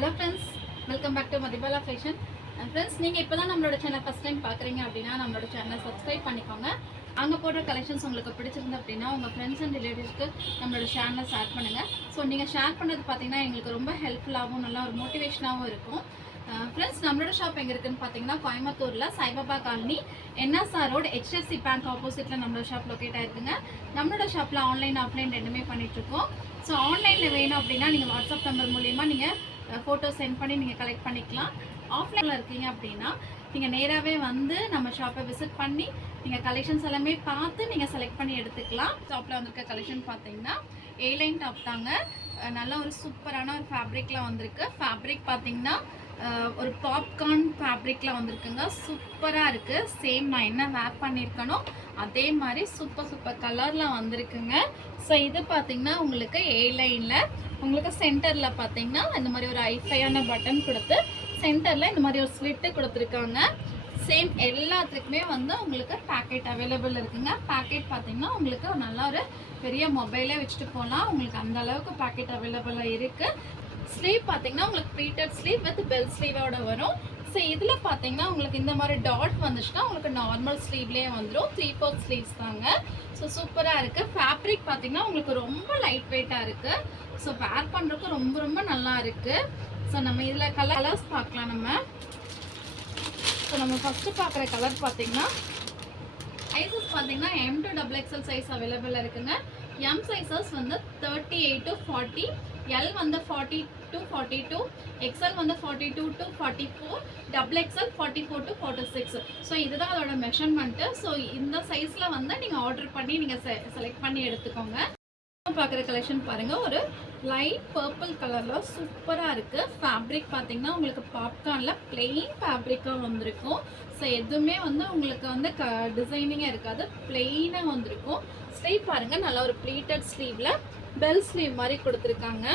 Hello friends welcome back to Mathibala fashion friends நீங்கள் இப்போ தான் நம்மளோட சேனல் ஃபஸ்ட் டைம் பார்க்குறீங்க அப்படின்னா நம்மளோட சேனலை சப்ஸ்கிரைப் பண்ணிக்கோங்க. அங்கே போடுற கலெக்ஷன்ஸ் உங்களுக்கு பிடிச்சிருந்து அப்படின்னா உங்கள் ஃப்ரெண்ட்ஸ் அண்ட் ரிலேட்டிவ்ஸ்க்கு நம்மளோட சேனலை ஷேர் பண்ணுங்கள் ஸோ நீங்கள் ஷேர் பண்ணது பார்த்தீங்கன்னா எங்களுக்கு ரொம்ப ஹெல்ப்ஃபுல்லாகவும் நல்லா ஒரு மோட்டிவேஷனாகவும் இருக்கும். Uh, ஃப்ரெண்ட்ஸ் நம்மளோட ஷாப் எங்கே இருக்குதுன்னு பார்த்தீங்கன்னா கோயம்புத்தூரில் Saibaba colony NSR road HFC bank ஆப்போசிட்டில் நம்மளோட ஷாப் லொக்கேட் ஆயிருக்குங்க. நம்மளோட ஷாப்பில் ஆன்லைன் ஆஃப்லைன் ரெண்டுமே பண்ணிகிட்ருக்கோம் ஸோ ஆன்லைனில் வேணும் அப்படின்னா நீங்கள் வாட்ஸ்அப் நம்பர் மூலிமா நீங்கள் ஃபோட்டோ சென்ட் பண்ணி நீங்கள் கலெக்ட் பண்ணிக்கலாம். ஆஃப்லைனில் இருக்கீங்க அப்படின்னா நீங்கள் நேராகவே வந்து நம்ம ஷாப்பை விசிட் பண்ணி நீங்கள் கலெக்ஷன்ஸ் எல்லாமே பார்த்து நீங்கள் செலக்ட் பண்ணி எடுத்துக்கலாம். ஷாப்பில் வந்திருக்க கலெக்ஷன் பார்த்தீங்கன்னா ஏலைன் டாப் தாங்க. நல்ல ஒரு சூப்பரான ஒரு ஃபேப்ரிக்கில் வந்திருக்கு. ஃபேப்ரிக் பார்த்தீங்கன்னா ஒரு பாப்கார்ன் ஃபேப்ரிக்கில் வந்திருக்குங்க. சூப்பராக இருக்குது சேம் நான் என்ன வேர் பண்ணியிருக்கனோ அதே மாதிரி சூப்பர் சூப்பர் கலரில் வந்திருக்குங்க. ஸோ இது பார்த்தீங்கன்னா உங்களுக்கு ஏ லைனில் உங்களுக்கு சென்டரில் பார்த்தீங்கன்னா இந்த மாதிரி ஒரு ஐஃபையான பட்டன் கொடுத்து சென்டரில் இந்த மாதிரி ஒரு ஸ்லிட்டு கொடுத்துருக்காங்க. சேம் எல்லாத்துக்குமே வந்து உங்களுக்கு பேக்கெட் அவைலபிள் இருக்குங்க. பேக்கெட் பார்த்தீங்கன்னா உங்களுக்கு நல்ல ஒரு பெரிய மொபைலே வச்சுட்டு போகலாம் உங்களுக்கு அந்த அளவுக்கு பேக்கெட் அவைலபிளாக இருக்குது ஸ்லீவ் பார்த்தீங்கன்னா உங்களுக்கு பீட்டர் ஸ்லீவ் வித் பெல் ஸ்லீவோட வரும். ஸோ இதில் பார்த்தீங்கன்னா உங்களுக்கு இந்த மாதிரி டாட் வந்துச்சுன்னா உங்களுக்கு நார்மல் ஸ்லீவ்லேயே வந்துடும் த்ரீ ஃபோர்த் ஸ்லீவ்ஸ் தாங்க. ஸோ சூப்பராக இருக்குது ஃபேப்ரிக் பார்த்தீங்கன்னா உங்களுக்கு ரொம்ப லைட் வெயிட்டாக இருக்குது ஸோ வேர் பண்ணுறதுக்கு ரொம்ப ரொம்ப நல்லா இருக்குது ஸோ நம்ம இதில் கலர்ஸ் பார்க்கலாம் நம்ம. ஸோ நம்ம ஃபஸ்ட்டு பார்க்குற கலர் பார்த்தீங்கன்னா சைஸஸ் பார்த்தீங்கன்னா M to double XL size அவைலபிளாக இருக்குங்க. எம் சைஸஸ் வந்து thirty eight to forty L வந்து forty two forty two XL வந்து forty two to forty four double XL forty four to forty six so இதுதான் அதோட measurement so இந்த சைஸில் வந்து நீங்கள் ஆர்டர் பண்ணி நீங்கள் செ செலக்ட் பண்ணி எடுத்துக்கோங்க. பார்க்குற கலெக்ஷன் பாருங்கள் ஒரு லைட் பர்பிள் கலரில் சூப்பராக இருக்குது ஃபேப்ரிக் பார்த்தீங்கன்னா உங்களுக்கு பாப்கார்னில் பிளெயின் ஃபேப்ரிக்காக வந்திருக்கும். ஸோ எதுவுமே வந்து உங்களுக்கு வந்து க டிசைனிங்காக இருக்காது. பிளெயினாக வந்திருக்கும். ஸ்லீவ் பாருங்கள் நல்லா ஒரு ப்ளீட்டட் ஸ்லீவில் பெல் ஸ்லீவ் மாதிரி கொடுத்துருக்காங்க.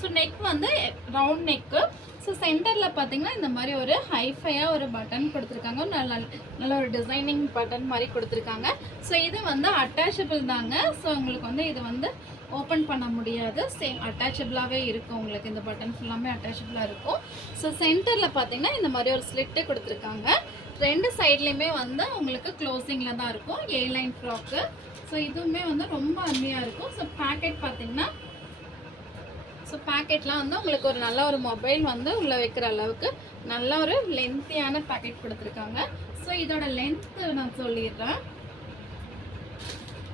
ஸோ நெக் வந்து ரவுண்ட் நெக்கு ஸோ சென்டரில் பார்த்தீங்கன்னா இந்த மாதிரி ஒரு ஹைஃபையாக ஒரு பட்டன் கொடுத்துருக்காங்க. நல்ல நல்ல ஒரு டிசைனிங் பட்டன் மாதிரி கொடுத்துருக்காங்க. ஸோ இது வந்து அட்டாச்சபிள் தாங்க. ஸோ உங்களுக்கு வந்து இது வந்து ஓப்பன் பண்ண முடியாது. சேம் அட்டாச்சபிளாகவே இருக்கும். உங்களுக்கு இந்த பட்டன் ஃபுல்லாமே அட்டாச்சபிளாக இருக்கும். ஸோ சென்டரில் பார்த்தீங்கன்னா இந்த மாதிரி ஒரு ஸ்லிட்டு கொடுத்துருக்காங்க. ரெண்டு சைட்லேயுமே வந்து உங்களுக்கு க்ளோசிங்கில் தான் இருக்கும். ஏ லைன் ஃப்ராக்கு ஸோ இதுவுமே வந்து ரொம்ப அருமையாக இருக்கும். ஸோ பேக்கெட் பார்த்தீங்கன்னா ஸோ பேக்கெட்லாம் வந்து உங்களுக்கு ஒரு நல்ல ஒரு மொபைல் வந்து உள்ளே வைக்கிற அளவுக்கு நல்ல ஒரு லென்த்தியான பேக்கெட் கொடுத்துருக்காங்க. ஸோ இதோட லென்த்து நான் சொல்லிடுறேன்.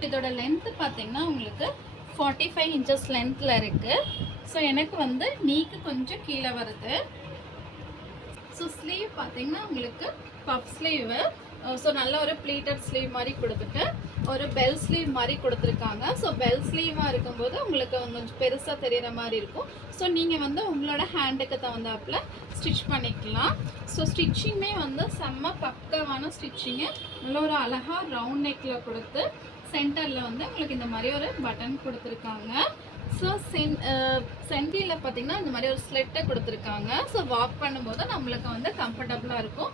இதோட லென்த்து பார்த்தீங்கன்னா உங்களுக்கு ஃபார்ட்டி ஃபைவ் இன்ச்சஸ் லென்த்தில் இருக்குது ஸோ எனக்கு வந்து நீக்கு கொஞ்சம் கீழே வருது. ஸோ ஸ்லீவ் பார்த்தீங்கன்னா உங்களுக்கு பஃப் ஸ்லீவு ஸோ நல்ல ஒரு ப்ளீட்டட் ஸ்லீவ் மாதிரி கொடுத்துட்டு ஒரு பெல் ஸ்லீவ் மாதிரி கொடுத்துருக்காங்க. ஸோ பெல் ஸ்லீவாக இருக்கும்போது உங்களுக்கு கொஞ்சம் பெருசாக தெரிகிற மாதிரி இருக்கும். ஸோ நீங்கள் வந்து உங்களோட ஹேண்டுக்கு தகுந்தாப்புல ஸ்டிச் பண்ணிக்கலாம். ஸோ ஸ்டிச்சிங்குமே வந்து செம்ம பக்கமான ஸ்டிச்சிங்கு நல்ல ஒரு அழகாக ரவுண்ட் நெக்கில் கொடுத்து சென்டரில் வந்து உங்களுக்கு இந்த மாதிரி ஒரு பட்டன் கொடுத்துருக்காங்க. ஸோ சென் சென்டியில் பார்த்தீங்கன்னா இந்த மாதிரி ஒரு ஸ்லெட்டை கொடுத்துருக்காங்க. ஸோ வாக் பண்ணும்போது நம்மளுக்கு வந்து கம்ஃபர்டபுளாக இருக்கும்.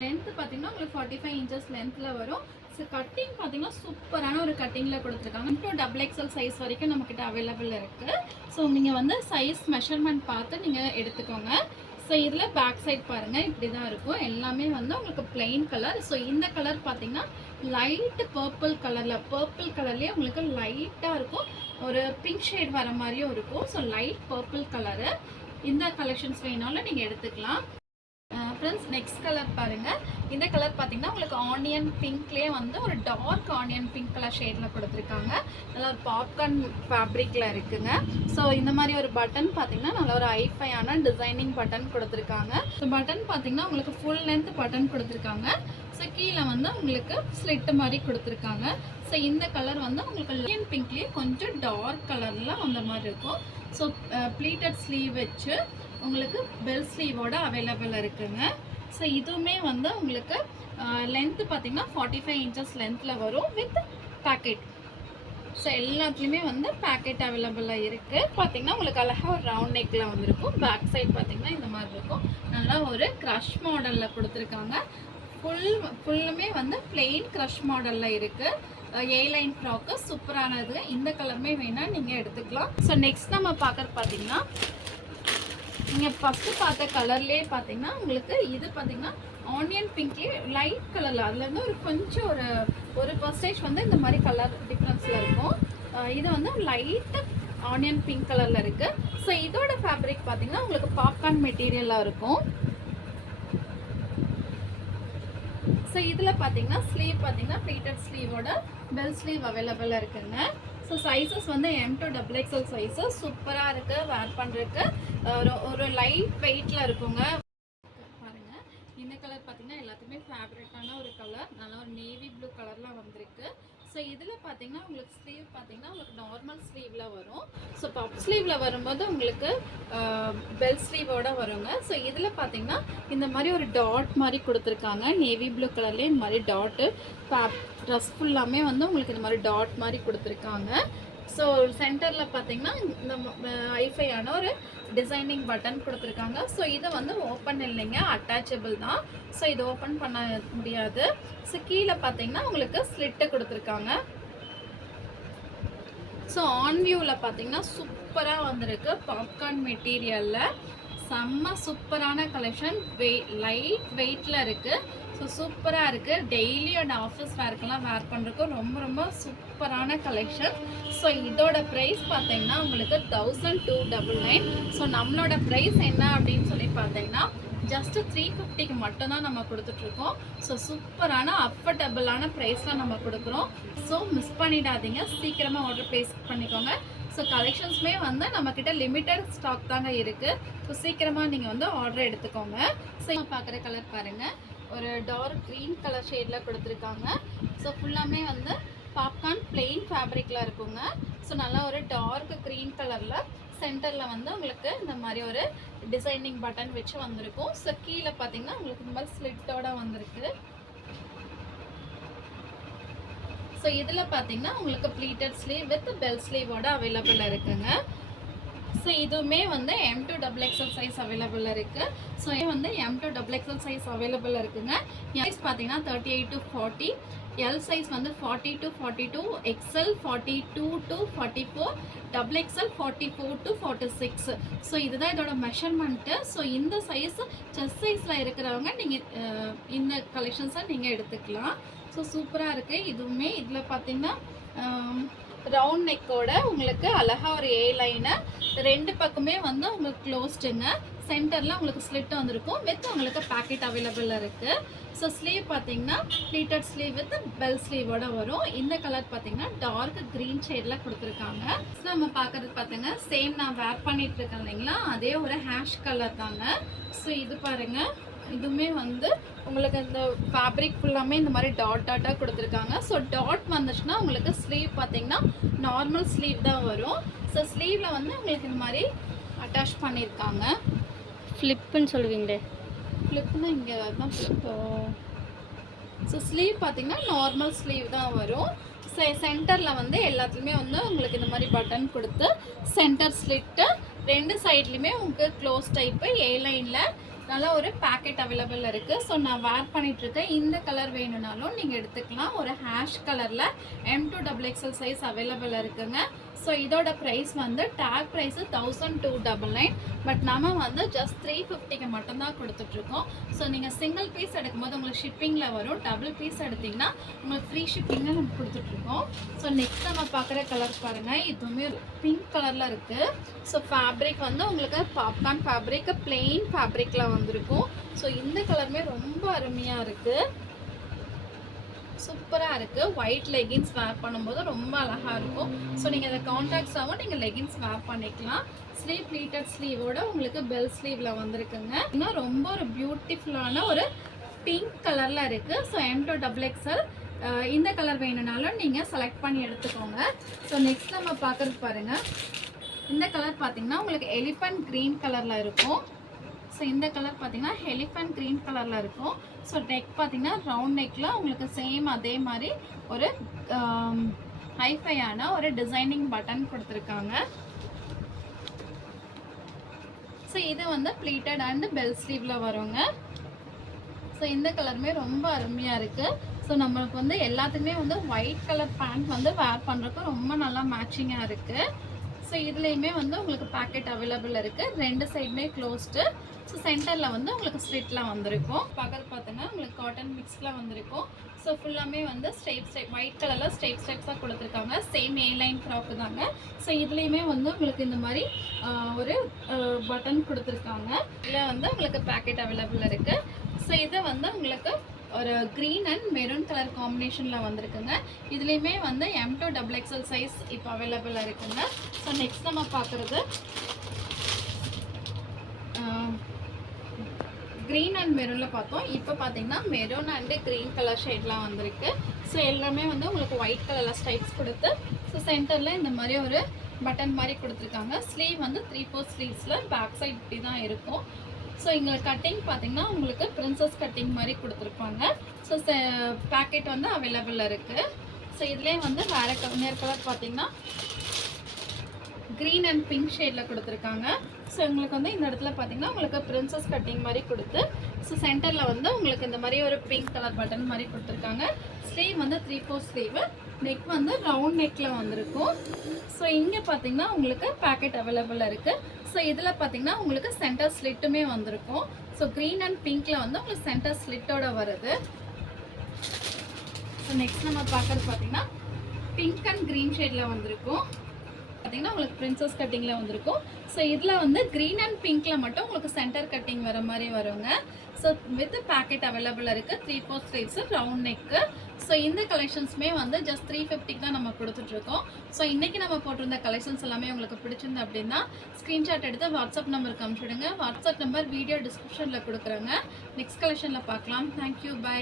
லென்த்து பார்த்தீங்கன்னா உங்களுக்கு ஃபார்ட்டி ஃபைவ் இன்ச்சஸ் லென்த்தில் வரும். ஸோ கட்டிங் பார்த்தீங்கன்னா சூப்பரான ஒரு கட்டிங்கில் கொடுத்துருக்காங்க. டூ டபுள் எக்ஸல் சைஸ் வரைக்கும் நம்மக்கிட்ட அவைலபிள் இருக்குது ஸோ நீங்கள் வந்து சைஸ் மெஷர்மெண்ட் பார்த்து நீங்கள் எடுத்துக்கோங்க. ஸோ இதில் பேக் சைட் பாருங்கள் இப்படி தான் இருக்கும். எல்லாமே வந்து உங்களுக்கு பிளெயின் கலர் ஸோ இந்த கலர் பார்த்தீங்கன்னா லைட்டு பர்பிள் கலரில் பர்பிள் கலர்லேயே உங்களுக்கு லைட்டாக இருக்கும். ஒரு பிங்க் ஷேட் வர மாதிரியும் இருக்கும். ஸோ லைட் பர்பிள் கலரு இந்த கலெக்ஷன்ஸ் வேணாலும் நீங்கள் எடுத்துக்கலாம். ஃப்ரெண்ட்ஸ் நெக்ஸ்ட் கலர் பாருங்கள் இந்த கலர் பார்த்தீங்கன்னா உங்களுக்கு ஆனியன் பிங்க்லேயே வந்து ஒரு டார்க் ஆனியன் பிங்க் கலர் ஷேடில் கொடுத்துருக்காங்க. நல்லா ஒரு பாப்கார்ன் ஃபேப்ரிக்கில் இருக்குங்க. ஸோ இந்த மாதிரி ஒரு பட்டன் பார்த்தீங்கன்னா நல்ல ஒரு ஐஃபையான டிசைனிங் பட்டன் கொடுத்துருக்காங்க. ஸோ பட்டன் பார்த்தீங்கன்னா உங்களுக்கு ஃபுல் லென்த் பட்டன் கொடுத்துருக்காங்க. ஸோ கீழே வந்து உங்களுக்கு ஸ்லிட்டு மாதிரி கொடுத்துருக்காங்க. ஸோ இந்த கலர் வந்து உங்களுக்கு லியன் பிங்க்லேயே கொஞ்சம் டார்க் கலரில் அந்த மாதிரி இருக்கும். ஸோ ப்ளீட்டட் ஸ்லீவ் வச்சு உங்களுக்கு பெல் ஸ்லீவோட அவைலபிள் இருக்குங்க. ஸோ இதுவுமே வந்து உங்களுக்கு லென்த்து பார்த்தீங்கன்னா ஃபார்ட்டி ஃபைவ் இன்ச்சஸ் லென்த்தில் வரும் வித் பேக்கெட் ஸோ எல்லாத்துலேயுமே வந்து பேக்கெட் அவைலபிளாக இருக்குது பார்த்தீங்கன்னா உங்களுக்கு அழகாக ஒரு ரவுண்ட் நெக்கில் வந்திருக்கும். பேக் சைட் பார்த்தீங்கன்னா இந்த மாதிரி இருக்கும். நல்லா ஒரு க்ரஷ் மாடலில் கொடுத்துருக்காங்க. ஃபுல் ஃபுல்லுமே வந்து பிளெயின் க்ரஷ் மாடலில் இருக்குது ஏ லைன் ஃப்ராக்கு சூப்பரானது இந்த கலருமே வேணால் நீங்கள் எடுத்துக்கலாம். ஸோ நெக்ஸ்ட் நம்ம பார்க்குறது பார்த்தீங்கன்னா நீங்கள் ஃபஸ்ட்டு பார்த்த கலர்லேயே பார்த்தீங்கன்னா உங்களுக்கு இது பார்த்தீங்கன்னா ஆனியன் பிங்க்லேயே லைட் கலரில் அதில் ஒரு கொஞ்சம் ஒரு ஒரு பர்சன்டேஜ் வந்து இந்த மாதிரி கலர் டிஃப்ரென்ஸில் இருக்கும். இது வந்து லைட்டு ஆனியன் பிங்க் கலரில் இருக்குது ஸோ இதோட ஃபேப்ரிக் பார்த்தீங்கன்னா உங்களுக்கு பாப்கார்ன் மெட்டீரியலாக இருக்கும். ஸோ இதில் பார்த்தீங்கன்னா ஸ்லீவ் பார்த்தீங்கன்னா ப்ளீட்டட் ஸ்லீவோட பெல் ஸ்லீவ் அவைலபிளாக இருக்குங்க. ஸோ சைஸஸ் வந்து M to double XL sizes சூப்பராக இருக்குது வேர் பண்ணுறதுக்கு ஒரு ஒரு லைட் வெயிட்டில் இருக்குங்க. பாருங்கள் இந்த கலர் பார்த்தீங்கன்னா எல்லாத்துக்குமே ஃபேவரட்டான ஒரு கலர் நல்லா ஒரு நேவி ப்ளூ கலரில் வந்திருக்கு. ஸோ இதில் பார்த்தீங்கன்னா உங்களுக்கு ஸ்லீவ் பார்த்தீங்கன்னா உங்களுக்கு நார்மல் ஸ்லீவில் வரும். ஸோ பப் ஸ்லீவில் வரும்போது உங்களுக்கு பெல் ஸ்லீவோட வருங்க. ஸோ இதில் பார்த்தீங்கன்னா இந்த மாதிரி ஒரு டாட் மாதிரி கொடுத்துருக்காங்க. நேவி ப்ளூ கலர்லேயே இந்த மாதிரி டாட்டு ட்ரெஸ் ஃபுல்லாமே வந்து உங்களுக்கு இந்த மாதிரி டாட் மாதிரி கொடுத்துருக்காங்க. ஸோ சென்டரில் பார்த்தீங்கன்னா இந்த ஐஃபையான ஒரு டிசைனிங் பட்டன் கொடுத்துருக்காங்க. ஸோ இது வந்து ஓப்பன் இல்லைங்க அட்டாச்சபிள் தான். ஸோ இது ஓப்பன் பண்ண முடியாது. ஸோ கீழே பார்த்தீங்கன்னா உங்களுக்கு ஸ்லிட்டு கொடுத்துருக்காங்க. ஸோ ஆன் வியூவில் பார்த்தீங்கன்னா சூப்பராக வந்திருக்கு பாப்கார்ன் மெட்டீரியலில் செம்ம சூப்பரான கலெக்ஷன் வெயிட் லைட் வெயிட்டில் இருக்குது ஸோ சூப்பராக இருக்குது டெய்லியோட ஆஃபீஸ் வேர்க்கெல்லாம் வேர் பண்ணுறதுக்கு ரொம்ப ரொம்ப சூப்பரான கலெக்ஷன் ஸோ இதோட ப்ரைஸ் பார்த்தீங்கன்னா உங்களுக்கு thousand two double nine so நம்மளோட ப்ரைஸ் என்ன அப்படின்னு சொல்லி பார்த்தீங்கன்னா ஜஸ்ட்டு த்ரீ ஃபிஃப்டிக்கு மட்டும்தான் நம்ம கொடுத்துட்ருக்கோம். ஸோ சூப்பரான அஃபர்டபுளான ப்ரைஸில் நம்ம கொடுக்குறோம். ஸோ மிஸ் பண்ணிடாதீங்க. சீக்கிரமாக ஆர்டர் ப்ளேஸ் பண்ணிக்கோங்க. ஸோ கலெக்ஷன்ஸுமே வந்து நம்மக்கிட்ட லிமிட்டட் ஸ்டாக் தாங்க இருக்குது ஸோ சீக்கிரமாக நீங்கள் வந்து ஆர்டர் எடுத்துக்கோங்க. ஸோ பார்க்குற கலர் பாருங்கள் ஒரு டார்க் க்ரீன் கலர் ஷேடில் கொடுத்துருக்காங்க. ஸோ ஃபுல்லாமே வந்து பாப்கார்ன் பிளெயின் ஃபேப்ரிக்கில் இருக்குங்க. ஸோ நல்லா ஒரு டார்க் க்ரீன் கலரில் சென்டரில் வந்து உங்களுக்கு இந்த மாதிரி ஒரு டிசைனிங் பட்டன் வச்சு வந்திருக்கும். ஸோ கீழே பார்த்தீங்கன்னா உங்களுக்கு இந்த மாதிரி ஸ்லிட்டோட வந்திருக்கு. ஸோ இதில் பார்த்தீங்கன்னா உங்களுக்கு ப்ளீட்டட் ஸ்லீவ் வித் பெல் ஸ்லீவோட அவைலபிள் இருக்குங்க. ஸோ இதுவுமே வந்து M two double XL size available இருக்குது ஸோ இது வந்து M two double XL size available இருக்குங்க. சைஸ் பார்த்தீங்கன்னா thirty eight to forty L size வந்து forty to forty two XL forty two to forty four double XL forty four to forty six so இதுதான் இதோட measurement so இந்த size chess சைஸில் இருக்கிறவங்க நீங்கள் இந்த கலெக்ஷன்ஸை நீங்கள் எடுத்துக்கலாம். ஸோ சூப்பராக இருக்குது இதுவுமே இதில் பார்த்தீங்கன்னா ரவுண்ட் நெக்கோட உங்களுக்கு அழகா ஒரு ஏ லைனை ரெண்டு பக்கமே வந்து உங்களுக்கு க்ளோஸ்டுங்க சென்டரில் உங்களுக்கு ஸ்லிட் வந்திருக்கும். வித் உங்களுக்கு பேக்கெட் அவைலபிள் இருக்குது ஸோ ஸ்லீவ் பார்த்தீங்கன்னா ப்ளீட்டட் ஸ்லீவ் வித் பெல் ஸ்லீவோட வரும். இந்த கலர் பார்த்தீங்கன்னா டார்க் க்ரீன் ஷேடில் கொடுத்துருக்காங்க. ஸோ நம்ம பார்க்குறது பார்த்தீங்கன்னா சேம் நான் வேர் பண்ணிகிட்டு இருக்கேன் இல்லைங்களா? அதே ஒரு ஹேஷ் கலர் தாங்க. ஸோ இது பாருங்கள் இதுவுமே வந்து உங்களுக்கு இந்த ஃபேப்ரிக் ஃபுல்லாமே இந்த மாதிரி டாட் டாட்டாக கொடுத்துருக்காங்க. ஸோ டாட் வந்துச்சுன்னா உங்களுக்கு ஸ்லீவ் பார்த்தீங்கன்னா நார்மல் ஸ்லீவ் தான் வரும். ஸோ ஸ்லீவில் வந்து உங்களுக்கு இந்த மாதிரி அட்டாச் பண்ணியிருக்காங்க. ஃப்ளிப்புன்னு சொல்லுவீங்களே. ஃப்ளிப்னா இங்கே தான் ஃப்ளிப்பு ஸோ ஸ்லீவ் பார்த்தீங்கன்னா நார்மல் ஸ்லீவ் தான் வரும். சென்டரில் வந்து எல்லாத்துலேயுமே வந்து உங்களுக்கு இந்த மாதிரி பட்டன் கொடுத்து சென்டர் ஸ்லிட்டு ரெண்டு சைட்லையுமே உங்களுக்கு க்ளோஸ் டைப்பு ஏ லைனில் நல்ல ஒரு பேக்கெட் அவைலபிள் இருக்குது ஸோ நான் வேர் பண்ணிகிட்ருக்கேன் இந்த கலர் வேணும்னாலும் நீங்கள் எடுத்துக்கலாம். ஒரு ஹேஷ் கலரில் M two double XL size available இருக்குங்க. ஸோ இதோட ப்ரைஸ் வந்து tag price thousand two double nine but நம்ம வந்து ஜஸ்ட் த்ரீ ஃபிஃப்டிக்கு மட்டும்தான் கொடுத்துட்ருக்கோம். ஸோ நீங்கள் சிங்கிள் பீஸ் எடுக்கும்போது உங்களுக்கு ஷிப்பிங்கில் வரும். டபுள் பீஸ் எடுத்திங்கன்னா உங்களுக்கு ஃப்ரீ ஷிப்பிங்கில் நம்ம கொடுத்துட்ருக்கோம். ஸோ நெக்ஸ்ட் நம்ம பார்க்குற கலர் பாருங்கள் இதுவுமே பிங்க் கலரில் இருக்குது ஸோ ஃபேப்ரிக் வந்து உங்களுக்கு பாப்கார்ன் ஃபேப்ரிக் பிளெயின் ஃபேப்ரிக்கில் வந்திருக்கும். ஸோ இந்த கலருமே ரொம்ப அருமையாக இருக்குது சூப்பராக இருக்குது ஒயிட் லெகின்ஸ் வேர் பண்ணும்போது ரொம்ப அழகாக இருக்கும். ஸோ நீங்கள் அதை கான்டாக்ட்ஸாகவும் நீங்கள் லெகின்ஸ் வேர் பண்ணிக்கலாம். ஸ்லீவ் ப்ளீட்டட் ஸ்லீவோட உங்களுக்கு பெல் ஸ்லீவில் வந்திருக்குங்க. இன்னும் ரொம்ப ஒரு பியூட்டிஃபுல்லான ஒரு பிங்க் கலரில் இருக்குது so M two double XL இந்த கலர் வேணும்னாலும் நீங்கள் செலக்ட் பண்ணி எடுத்துக்கோங்க. ஸோ நெக்ஸ்ட் நம்ம பார்க்குறது பாருங்கள் இந்த கலர் பார்த்தீங்கன்னா உங்களுக்கு எலிஃபண்ட் க்ரீன் கலரில் இருக்கும். ஸோ இந்த கலர் பார்த்தீங்கன்னா எலிஃபண்ட் க்ரீன் கலரில் இருக்கும். ஸோ நெக் பார்த்தீங்கன்னா ரவுண்ட் நெக்கில் உங்களுக்கு சேம் அதே மாதிரி ஒரு um, ஹைஃபையான ஒரு டிசைனிங் பட்டன் கொடுத்துருக்காங்க. ஸோ இது வந்து ப்ளீட்டட் அண்ட் பெல் ஸ்லீவில் வருங்க. ஸோ இந்த கலருமே ரொம்ப அருமையாக இருக்குது ஸோ நம்மளுக்கு வந்து எல்லாத்துக்குமே வந்து ஒயிட் கலர் பேண்ட் வந்து வேர் பண்ணுறதுக்கு ரொம்ப நல்லா மேட்சிங்காக இருக்குது ஸோ இதுலேயுமே வந்து உங்களுக்கு பேக்கெட் அவைலபிள் இருக்குது ரெண்டு சைடுமே க்ளோஸ்டு ஸோ சென்டரில் வந்து உங்களுக்கு ஸ்ட்ரிட்லாம் வந்திருக்கும். பக்கத்தில் பார்த்தீங்கன்னா உங்களுக்கு காட்டன் மிக்ஸ்லாம் வந்திருக்கும். ஸோ ஃபுல்லாமே வந்து ஸ்ட்ரைப் ஸ்டைப் ஒயிட் கலரில் ஸ்ட்ரைப் ஸ்டைப்ஸாக கொடுத்துருக்காங்க. சேம் ஏ லைன் ஃப்ராக்கு தாங்க. ஸோ இதுலேயுமே வந்து உங்களுக்கு இந்த மாதிரி ஒரு பட்டன் கொடுத்துருக்காங்க. இதில் வந்து உங்களுக்கு பேக்கெட் அவைலபிள் இருக்குது ஸோ இதை வந்து உங்களுக்கு ஒரு க்ரீன் அண்ட் மெரூன் கலர் காம்பினேஷனில் வந்திருக்குங்க. இதுலேயுமே வந்து M two double XL size இப்போ அவைலபிளாக இருக்குங்க. ஸோ நெக்ஸ்ட் நம்ம பார்க்குறது க்ரீன் அண்ட் மெரூனில் பார்த்தோம். இப்போ பார்த்தீங்கன்னா மெரூன் அண்டு க்ரீன் கலர் ஷேட்லாம் வந்திருக்கு. ஸோ எல்லாமே வந்து உங்களுக்கு ஒயிட் கலரில் ஸ்டைப்ஸ் கொடுத்து ஸோ சென்டரில் இந்த மாதிரி ஒரு பட்டன் மாதிரி கொடுத்துருக்காங்க. ஸ்லீவ் வந்து த்ரீ ஃபோர் ஸ்லீவ்ஸில் பேக் சைட் இப்படி தான் இருக்கும். ஸோ எங்களுக்கு கட்டிங் பார்த்தீங்கன்னா உங்களுக்கு பிரின்சஸ் கட்டிங் மாதிரி கொடுத்துருப்பாங்க. ஸோ பேக்கெட் வந்து அவைலபிளாக இருக்குது ஸோ இதுலேயே வந்து வேறு கலர் கலர் பார்த்தீங்கன்னா க்ரீன் அண்ட் பிங்க் ஷேடில் கொடுத்துருக்காங்க. ஸோ உங்களுக்கு வந்து இந்த இடத்துல பார்த்தீங்கன்னா உங்களுக்கு பிரின்சஸ் கட்டிங் மாதிரி கொடுத்து ஸோ சென்டரில் வந்து உங்களுக்கு இந்த மாதிரி ஒரு பிங்க் கலர் பட்டன் மாதிரி கொடுத்துருக்காங்க. ஸ்லீவ் வந்து த்ரீ ஃபோர் ஸ்லீவு நெக் வந்து ரவுண்ட் நெக்கில் வந்திருக்கும். ஸோ இங்கே பார்த்தீங்கன்னா உங்களுக்கு பேக்கெட் அவைலபிளாக இருக்குது ஸோ இதில் பார்த்தீங்கன்னா உங்களுக்கு சென்டர் ஸ்லிட்டுமே வந்திருக்கும். ஸோ க்ரீன் அண்ட் பிங்க்கில் வந்து உங்களுக்கு சென்டர் ஸ்லிட்டோட வருது. ஸோ நெக்ஸ்ட் நம்ம பார்க்குறது பார்த்தீங்கன்னா பிங்க் அண்ட் க்ரீன் ஷேடில் வந்திருக்கும். பார்த்தீங்கன்னா உங்களுக்கு பிரின்சஸ் கட்டிங்கில் வந்திருக்கும். ஸோ இதில் வந்து க்ரீன் அண்ட் பிங்க்கில் மட்டும் உங்களுக்கு சென்டர் கட்டிங் வர மாதிரி வருங்க. ஸோ வித் பேக்கெட் அவைலபிள் இருக்குது three four sleeves round neck so இந்த கலெக்ஷன்ஸுமே வந்து ஜஸ்ட் த்ரீ ஃபிஃப்டிக்கு தான் நம்ம கொடுத்துட்ருக்கோம் ஸோ இன்றைக்கி நம்ம போட்டிருந்த கலெக்ஷன்ஸ் எல்லாமே உங்களுக்கு பிடிச்சிருந்து அப்படின்னா ஸ்க்ரீன்ஷாட் எடுத்து வாட்ஸ்அப் நம்பருக்கு அனுப்பிச்சுடுங்க. வாட்ஸ்அப் நம்பர் வீடியோ டிஸ்கிரிப்ஷனில் கொடுக்குறேங்க. நெக்ஸ்ட் கலெக்ஷனில் பார்க்கலாம். Thank you bye